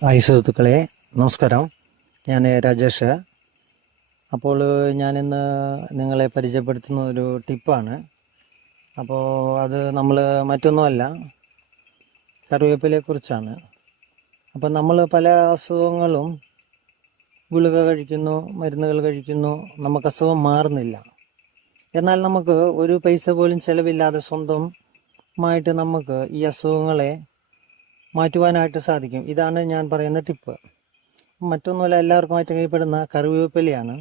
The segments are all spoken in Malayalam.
ഹായ് സുഹൃത്തുക്കളെ, നമസ്കാരം. ഞാൻ രാജേഷ്. അപ്പോൾ ഞാനിന്ന് നിങ്ങളെ പരിചയപ്പെടുത്തുന്ന ഒരു ടിപ്പാണ്. അപ്പോൾ അത് നമ്മൾ മറ്റൊന്നുമല്ല, കറിവേപ്പിലയെക്കുറിച്ചാണ്. അപ്പോൾ നമ്മൾ പല അസുഖങ്ങളും ഗുളിക കഴിക്കുന്നു, മരുന്നുകൾ കഴിക്കുന്നു, നമുക്ക് അസുഖം മാറുന്നില്ല. എന്നാൽ നമുക്ക് ഒരു പൈസ പോലും ചിലവില്ലാതെ സ്വന്തമായിട്ട് നമുക്ക് ഈ അസുഖങ്ങളെ മാറ്റുവാനായിട്ട് സാധിക്കും. ഇതാണ് ഞാൻ പറയുന്ന ടിപ്പ്. മറ്റൊന്നുമല്ല, എല്ലാവർക്കുമായിട്ട് കൈപ്പെടുന്ന കറിവേപ്പിലയാണ്.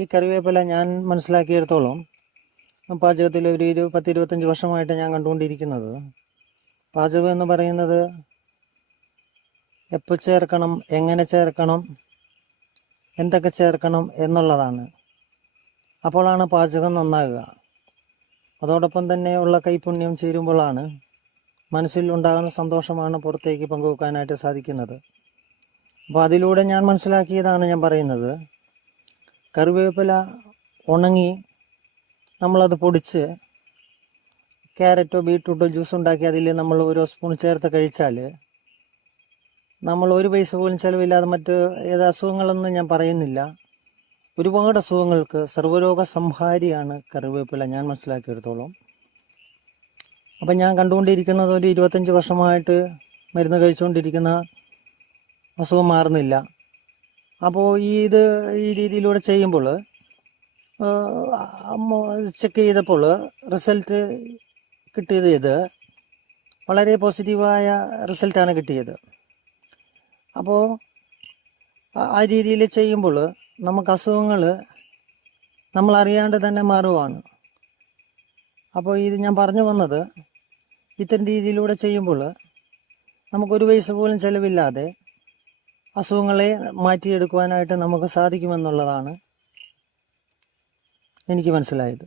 ഈ കറിവേപ്പില ഞാൻ മനസ്സിലാക്കിയിടത്തോളം പാചകത്തിൽ ഒരു 10-25 വർഷമായിട്ട് ഞാൻ കണ്ടുകൊണ്ടിരിക്കുന്നത്, പാചകം എന്ന് പറയുന്നത് എപ്പോൾ ചേർക്കണം, എങ്ങനെ ചേർക്കണം, എന്തൊക്കെ ചേർക്കണം എന്നുള്ളതാണ്. അപ്പോഴാണ് പാചകം നന്നാകുക. അതോടൊപ്പം തന്നെ ഉള്ള കൈപുണ്യം ചേരുമ്പോഴാണ് മനസ്സിൽ ഉണ്ടാകുന്ന സന്തോഷമാണ് പുറത്തേക്ക് പങ്കുവെക്കാനായിട്ട് സാധിക്കുന്നത്. അപ്പോൾ അതിലൂടെ ഞാൻ മനസ്സിലാക്കിയതാണ് ഞാൻ പറയുന്നത്. കറിവേപ്പില ഉണങ്ങി നമ്മളത് പൊടിച്ച് ക്യാരറ്റോ ബീട്രൂട്ടോ ജ്യൂസ് ഉണ്ടാക്കി അതിൽ നമ്മൾ ഓരോ സ്പൂൺ ചേർത്ത് കഴിച്ചാൽ നമ്മൾ ഒരു പൈസ പോലും ചിലവില്ലാതെ മറ്റ് ഏത് അസുഖങ്ങളെന്ന് ഞാൻ പറയുന്നില്ല, ഒരുപാട് അസുഖങ്ങൾക്ക് സർവ്വരോഗ സംഹാരിയാണ് കറിവേപ്പില, ഞാൻ മനസ്സിലാക്കിയെടുത്തോളം. അപ്പം ഞാൻ കണ്ടുകൊണ്ടിരിക്കുന്നത് ഒരു 25 വർഷമായിട്ട് മരുന്ന് കഴിച്ചുകൊണ്ടിരിക്കുന്ന അസുഖം മാറുന്നില്ല. അപ്പോൾ ഈ രീതിയിലൂടെ ചെയ്യുമ്പോൾ ചെക്ക് ചെയ്തപ്പോൾ റിസൾട്ട് കിട്ടിയത് വളരെ പോസിറ്റീവായ റിസൾട്ടാണ് കിട്ടിയത്. അപ്പോൾ ആ രീതിയിൽ ചെയ്യുമ്പോൾ നമുക്ക് അസുഖങ്ങൾ നമ്മൾ അറിയാണ്ട് തന്നെ മാറുവാണ്. അപ്പോൾ ഇത് ഞാൻ പറഞ്ഞു വന്നത്, ഇത്തരം രീതിയിലൂടെ ചെയ്യുമ്പോൾ നമുക്കൊരു പൈസ പോലും ചിലവില്ലാതെ അസുഖങ്ങളെ മാറ്റിയെടുക്കുവാനായിട്ട് നമുക്ക് സാധിക്കുമെന്നുള്ളതാണ് എനിക്ക് മനസ്സിലായത്.